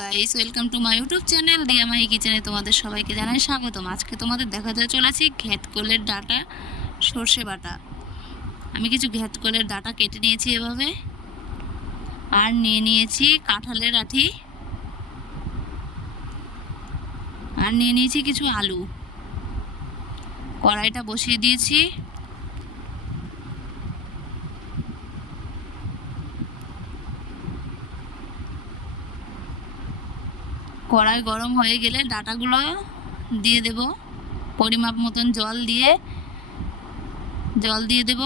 Guys, welcome to my YouTube channel দিয়া মাহি কিচেনে তোমাদের সবাইকে জানাই স্বাগতম। আজকে তোমাদের দেখাতে চলেছি ঘ্যাটকলের ডাঁটা সর্ষে বাটা। আমি কিছু ঘ্যাটকলের ডাঁটা কেটে নিয়েছি এভাবে, আর নিয়ে নিয়েছি কাঁঠালের আঁটি, আর নিয়ে নিয়েছি কিছু আলু। কড়াইটা বসিয়ে দিয়েছি। কড়াই গরম হয়ে গেলে ডাঁটাগুলো দিয়ে দেব। পরিমাপ মতন জল দিয়ে দেব।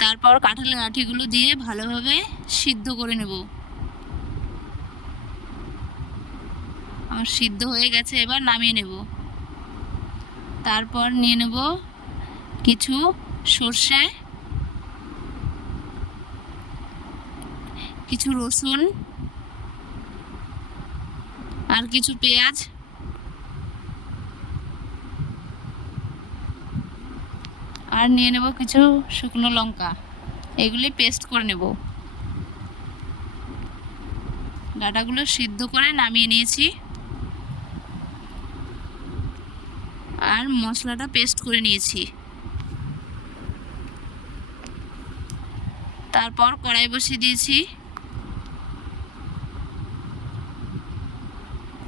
তারপর কাঁঠালের আঁটিগুলো দিয়ে ভালোভাবে সিদ্ধ করে নেব। আমার সিদ্ধ হয়ে গেছে, এবার নামিয়ে নেব। তারপর নিয়ে নেব কিছু সর্ষে, কিছু রসুন, আর কিছু পেঁয়াজ, আর নিয়ে নেব কিছু শুকনো লঙ্কা। এগুলি পেস্ট করে নেব। ডাঁটাগুলো সিদ্ধ করে নামিয়ে নিয়েছি, আর মশলাটা পেস্ট করে নিয়েছি। তারপর কড়াই বসিয়ে দিয়েছি।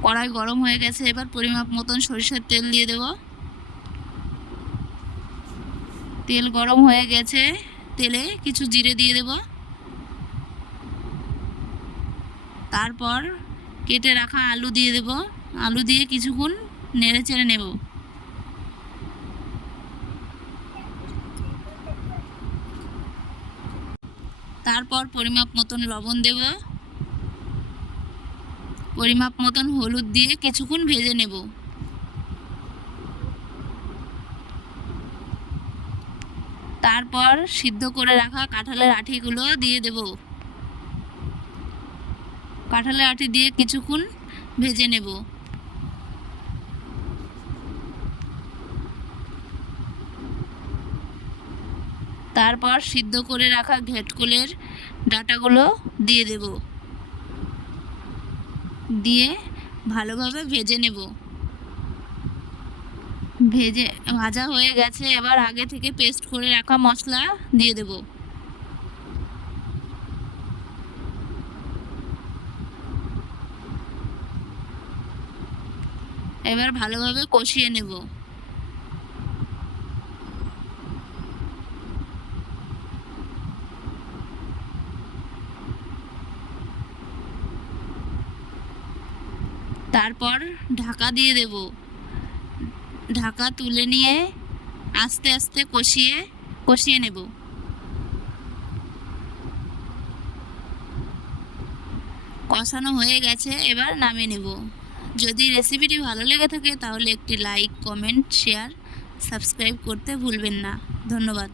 কড়াই গরম হয়ে গেছে, এবার পরিমাপ মতন সরিষার তেল দিয়ে দেব। তেল গরম হয়ে গেছে, তেলে কিছু জিরে দিয়ে দেব। তারপর কেটে রাখা আলু দিয়ে দেব। আলু দিয়ে কিছুক্ষণ নেড়ে চেড়ে নেব। তারপর পরিমাপ মতন লবণ দেব, পরিমাপ মতন হলুদ দিয়ে কিছুক্ষণ ভেজে নেব। তারপর সিদ্ধ করে রাখা কাঁঠালের আঁটিগুলো দিয়ে দেব। কাঁঠালের আঁটি দিয়ে কিছুক্ষণ ভেজে নেব। তারপর সিদ্ধ করে রাখা ঘ্যাটকলের ডাঁটাগুলো দিয়ে দেব। দিয়ে ভালোভাবে ভেজে নেব। ভাজা হয়ে গেছে, এবার আগে থেকে পেস্ট করে রাখা মশলা দিয়ে দেব। এবার ভালোভাবে কষিয়ে নেব। তারপর ঢাকা দিয়ে দেব। ঢাকা তুলে নিয়ে আস্তে আস্তে কষিয়ে নেব। কষানো হয়ে গেছে, এবার নামিয়ে নেব। যদি রেসিপিটি ভালো লেগে থাকে তাহলে একটি লাইক, কমেন্ট, শেয়ার, সাবস্ক্রাইব করতে ভুলবেন না। ধন্যবাদ।